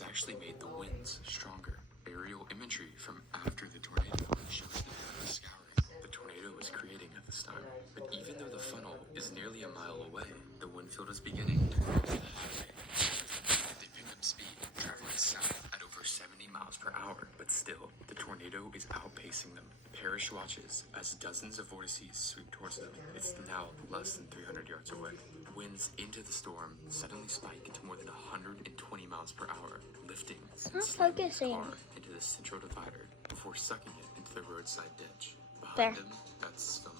has actually made the winds stronger. Aerial imagery from after the tornado shows the ground scouring the tornado was creating at this time. But even though the funnel is nearly a mile away, the wind field is beginning to grow to the highway. They pick up speed, traveling south at over 70 miles per hour. But still, the tornado is outpacing them. Parrish watches as dozens of vortices sweep towards them. It's now less than 300 yards away. Winds into the storm suddenly spike to more than 120 miles per hour, lifting and slamming the car into the central divider before sucking it into the roadside ditch. Behind him, that's filming.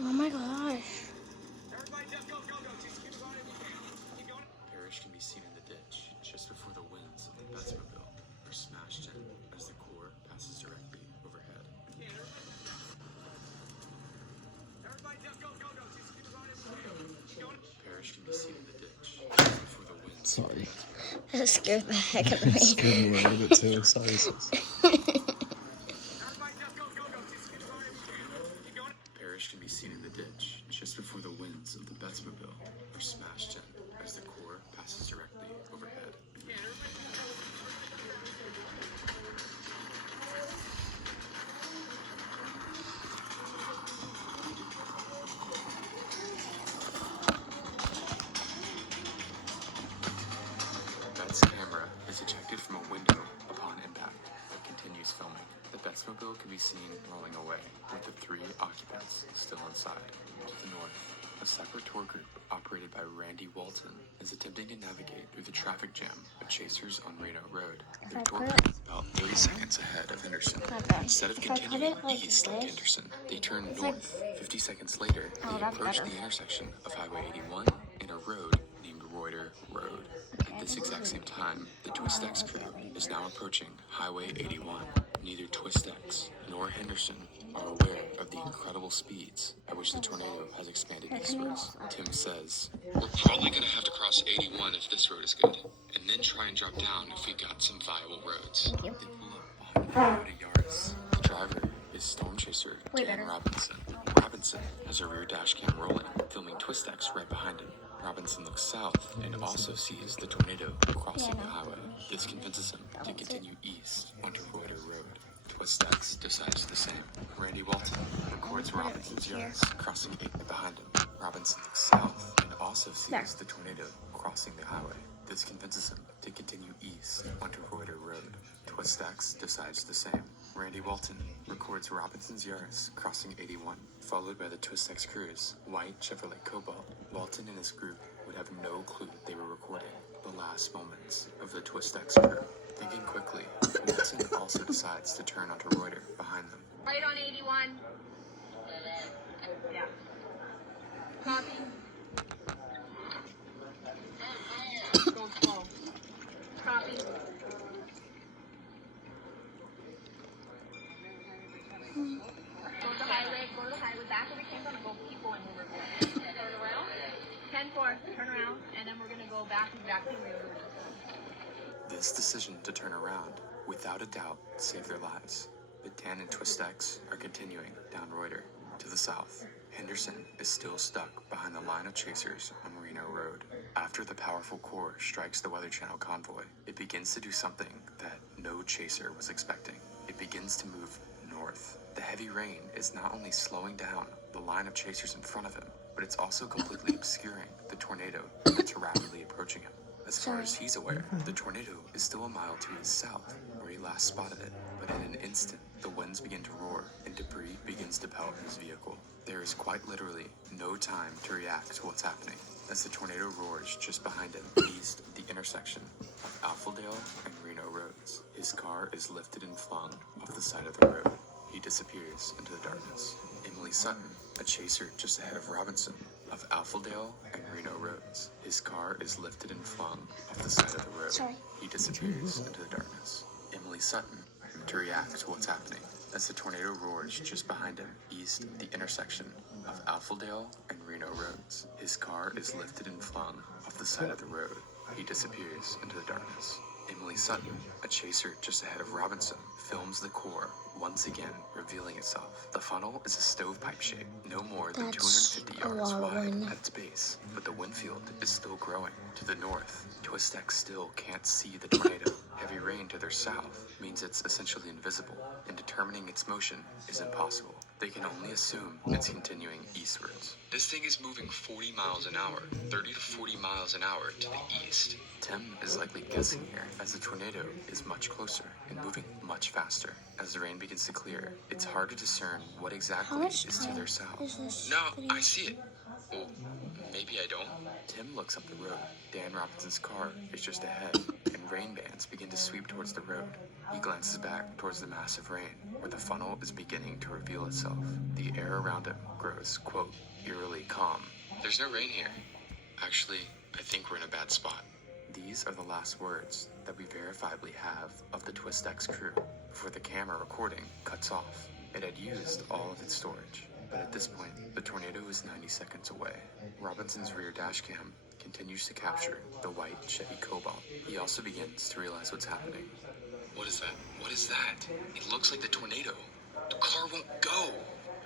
Oh my gosh. Parrish can be seen in the ditch just before the winds of the Betsmobile are smashed in as the core passes directly overhead. Parrish can be seen in the ditch just before the winds. Sorry. That scared the heck out of me. Scared me a little bit too. Sorry. Parrish can be seen in the ditch just before the winds of the Betsmobile are smashed in as the core passes directly overhead. Bet's camera is ejected from a window upon impact but continues filming. The Betsmobile can be seen rolling away with the 3 occupants still inside. To the north, a separate tour group operated by Randy Walton is attempting to navigate through the traffic jam of chasers on Reno Road. Their tour group is about 30 seconds ahead of Henderson. Instead of continuing east like Henderson, they turn north. 50 seconds later, they approach the intersection of Highway 81 and a road named Reuter Road. At this exact same time, the TwistX crew is now approaching Highway 81. Neither TwistX nor Henderson are aware of the incredible speeds at which the tornado has expanded eastwards. Tim says, "We're probably going to have to cross 81 if this road is good, and then try and drop down if we got some viable roads." They pull up behind the Yaris. The driver is Storm Chaser Dan Robinson. Robinson has a rear dash cam rolling, filming TwistX right behind him. Robinson looks south and also sees the tornado crossing the highway. This convinces him to continue east onto Reuter Road. TwistX decides the same. Randy Walton records Robinson's Yaris crossing 8 behind him. Robinson looks south and also sees the tornado crossing the highway. This convinces him to continue east onto Reuter Road. TwistX decides the same. Randy Walton records Robinson's Yaris crossing 81, followed by the TwistX crew's white Chevrolet Cobalt. Walton and his group would have no clue they were recording the last moments of the TwistX crew. Thinking quickly, Walton also decides to turn onto Reuter behind them. Right on 81. Yeah. Copy. Go slow. Copy. Go to the highway, back where we came from, and go keep going over. Turn around. 10-4, turn around, and then we're going to go back exactly where we were. This decision to turn around, without a doubt, saved their lives. But Dan and TwistX are continuing down Reuter. To the south, Henderson is still stuck behind the line of chasers on Reno Road. After the powerful core strikes the Weather Channel convoy, it begins to do something that no chaser was expecting. It begins to move north. The heavy rain is not only slowing down the line of chasers in front of him, but it's also completely obscuring the tornado that's rapidly approaching him. As far as he's aware, the tornado is still a mile to his south, where he last spotted it. But in an instant, the winds begin to roar, and debris begins to pelt his vehicle. There is quite literally no time to react to what's happening, as the tornado roars just behind him, east of the intersection of Alpheldale and Reno Roads. His car is lifted and flung off the side of the road. He disappears into the darkness. Emily Sutton, a chaser just ahead of Robinson, of Alpheldale and Reno Roads. His car is lifted and flung off the side of the road. He disappears into the darkness. Emily Sutton, to react to what's happening, as the tornado roars just behind him, east of the intersection of Alpheldale and Reno roads. His car is lifted and flung off the side of the road. He disappears into the darkness. Emily Sutton, a chaser just ahead of Robinson, films the core once again revealing itself. The funnel is a stovepipe shape, no more than That's 250 a yards long wide one. at its base, but the wind field is still growing. To the north, Twistex still can't see the tornado. Heavy rain to their south means it's essentially invisible, and determining its motion is impossible. They can only assume it's continuing eastwards. This thing is moving 40 miles an hour, 30 to 40 miles an hour to the east. Tim is likely guessing here, as the tornado is much closer and moving much faster. As the rain begins to clear, it's hard to discern what How exactly much is to time their south. is this? No, video? I see it. Well, maybe I don't. Tim looks up the road. Dan Robinson's car is just ahead, and rain bands begin to sweep towards the road. He glances back towards the massive rain, where the funnel is beginning to reveal itself. The air around him grows, quote, eerily calm. There's no rain here. Actually, I think we're in a bad spot. These are the last words that we verifiably have of the Twistex crew before the camera recording cuts off. It had used all of its storage, but at this point, the tornado is 90 seconds away. Robinson's rear dash cam continues to capture the white Chevy Cobalt. He also begins to realize what's happening. What is that? What is that? It looks like the tornado. The car won't go.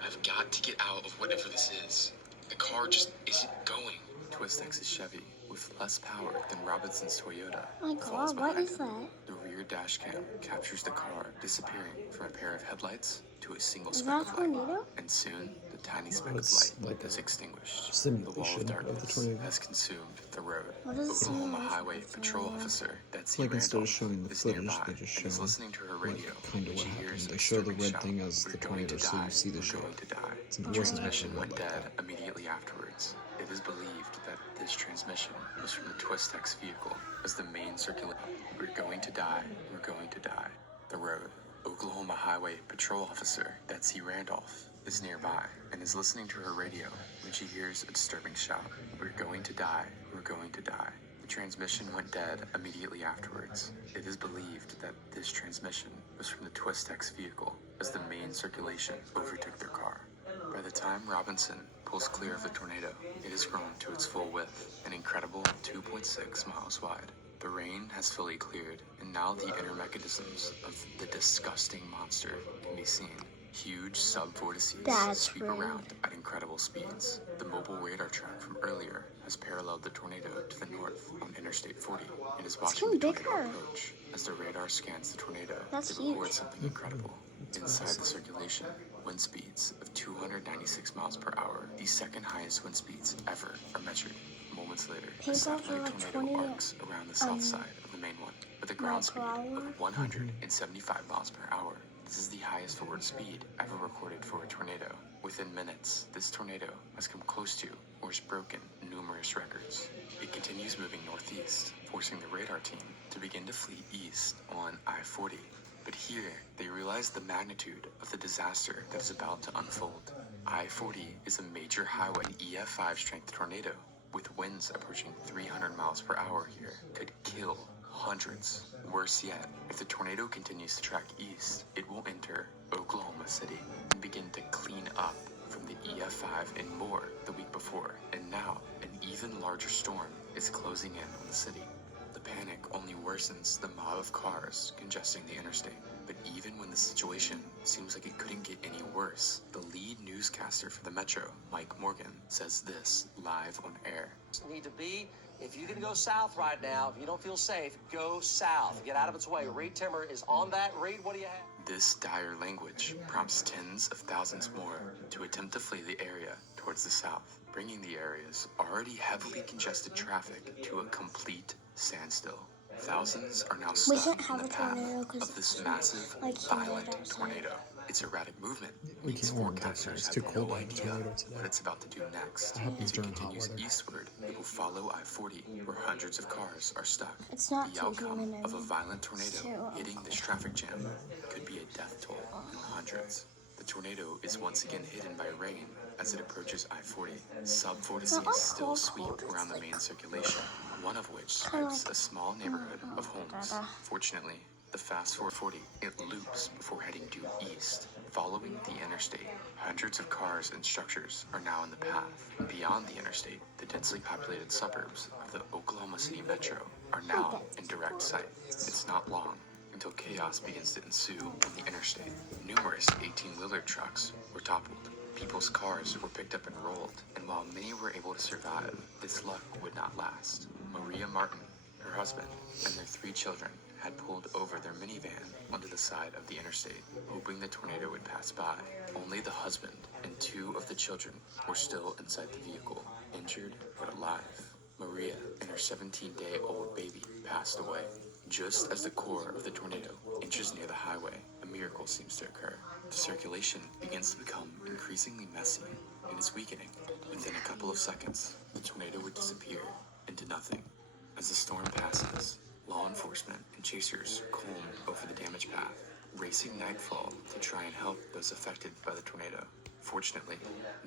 I've got to get out of whatever this is. The car just isn't going. Twistex's Chevy, with less power than Robinson's Toyota, Oh my falls god, what behind is him. that? The rear dash cam captures the car disappearing from a pair of headlights to a single Is speck that of a light. tornado? And soon, the tiny speck It's of light like is a extinguished. simulation The wall of of the darkness tornado. has consumed the road. What is a Oklahoma simulation Highway of the Patrol tornado? Officer Betsy Like instead of Randolph showing the is footage, nearby they just and is show listening to her radio. kind of when what she hears happened. a They show the disturbing red shout, thing as "We're the going tornado, to so die. you see the We're shape. going to die." It The wasn't transmission actually red went like dead that. immediately afterwards. It is believed that this transmission was from the Twistex vehicle as the main circulation. We're going to die. We're going to die. The road. Oklahoma Highway Patrol Officer Betsy Randolph is nearby and is listening to her radio when she hears a disturbing shout. We're going to die. We're going to die. The transmission went dead immediately afterwards. It is believed that this transmission was from the Twistex vehicle as the main circulation overtook their car. By the time Robinson pulls clear of the tornado, it has grown to its full width, an incredible 2.6 miles wide. The rain has fully cleared, and now the inner mechanisms of the disgusting monster can be seen. Huge sub-vortices That's sweep rude. around at incredible speeds. The mobile radar track from earlier has paralleled the tornado to the north on Interstate 40 and is watching the getting tornado bigger. approach. As the radar scans the tornado, That's it records huge. something incredible. Inside the circulation, wind speeds of 296 miles per hour, the second highest wind speeds ever, are measured. Moments later, a Paintballs are satellite like tornado 20, arcs around the south side of the main one, with a ground speed of 175 miles per hour. This is the highest forward speed ever recorded for a tornado. Within minutes, this tornado has come close to or has broken numerous records. It continues moving northeast, forcing the radar team to begin to flee east on I-40. But here, they realize the magnitude of the disaster that is about to unfold. I-40 is a major highway. An EF5 strength tornado, with winds approaching 300 miles per hour here, could kill hundreds. Worse yet, if the tornado continues to track east, it will enter Oklahoma City and begin to clean up from the EF5 and more the week before. And now, an even larger storm is closing in on the city. The panic only worsens the mob of cars congesting the interstate. But even when the situation seems like it couldn't get any worse, the lead newscaster for the Metro, Mike Morgan, says this live on air. Need to be. If you're going to go south right now, if you don't feel safe, go south. Get out of its way. Reed Timmer is on that. Reed, what do you have? This dire language prompts tens of thousands more to attempt to flee the area towards the south, bringing the area's already heavily congested traffic to a complete standstill. Thousands are now We stuck can't in have the a tornado path 'cause of this it's massive, like humid violent outside. tornado. Its erratic movement We means can't warn Texas. forecasters It's have too cold no to have a idea tornado today. what it's about to do next. It happens If it during hot continues weather. eastward, it will follow I-40, where hundreds of cars are stuck. It's not The too outcome humid of a and violent it's tornado too hitting this traffic jam could be a death toll in hundreds. The tornado is once again hidden by rain as it approaches I-40. Sub-vortices Not like still cold, sweep cold, it's around the like- main circulation, one of which Kinda strikes like- a small neighborhood of homes. da-da. Fortunately, The fast 440, it loops before heading due east. Following the interstate, hundreds of cars and structures are now in the path. Beyond the interstate, the densely populated suburbs of the Oklahoma City metro are now in direct sight. It's not long until chaos begins to ensue on the interstate. Numerous 18-wheeler trucks were toppled. People's cars were picked up and rolled, and while many were able to survive, this luck would not last. Maria Martin, her husband, and their 3 children had pulled over their minivan onto the side of the interstate, hoping the tornado would pass by. Only the husband and 2 of the children were still inside the vehicle, injured but alive. Maria and her 17-day-old baby passed away. Just as the core of the tornado inches near the highway, a miracle seems to occur. The circulation begins to become increasingly messy and is weakening. Within a couple of seconds, the tornado would disappear into nothing. As the storm passes, law enforcement and chasers comb over the damaged path, racing nightfall to try and help those affected by the tornado. Fortunately,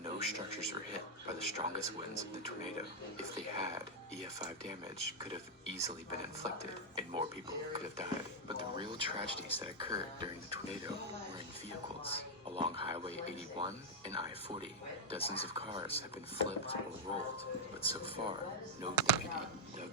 no structures were hit by the strongest winds of the tornado. If they had, EF5 damage could have easily been inflicted and more people could have died. But the real tragedies that occurred during the tornado were in vehicles. Along Highway 81 and I-40, dozens of cars have been flipped or rolled, but so far, no deputy dug